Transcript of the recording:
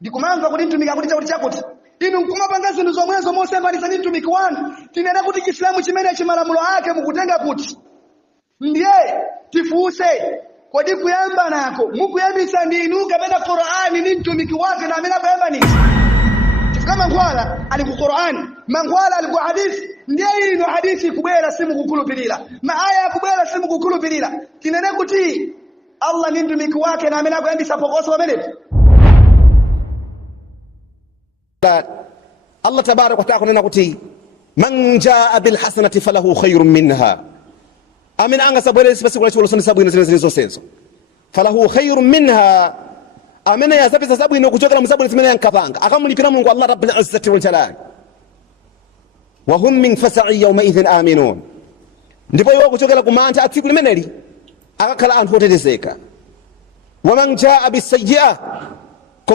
ndikumanga kuti mtumiki kuti chakuti chakuti inu nkumapanga zinthu zomwezo mosembanisa ndi mtumiki wanu. Tinene kuti Chisilamu chimene chimalamulo ake mukutenga kuti ndiye tifunse kodi kuyamba nako mukuyambitsa ndinu kapena Qur'ani ni mtumiki wake na amene akuyamba nini? Chifukwa mankhwala ali ku Qur'ani, mankhwala ali ku hadithi, ndiye ino hadithi kubwera simu kukhulupirira, maaya kubwera simu kukhulupirira. Tinene kuti Allah ni mtumiki wake na amene akuyambitsa phokoso pamenepo. Allah tabarak wa ta'ala kunena kuti man jaa bil hasanati falahu khayrun minha, amene angasabwere sipasikula chiwolo sabwino zimene zonsezo, falahu khayrun minha, amene yazapeza zabwino kuchokera muzabwino zimene yankapanga akamulipira Mulungu Allah Rabbul Izzati wal Jalal. Wa hum min fasa'i yawma idhin aminun, ndipo iwo kuchokera kumantha a tsiku limeneli akakhala anthu otetezeka. Wa man jaa bis sayyi'ah,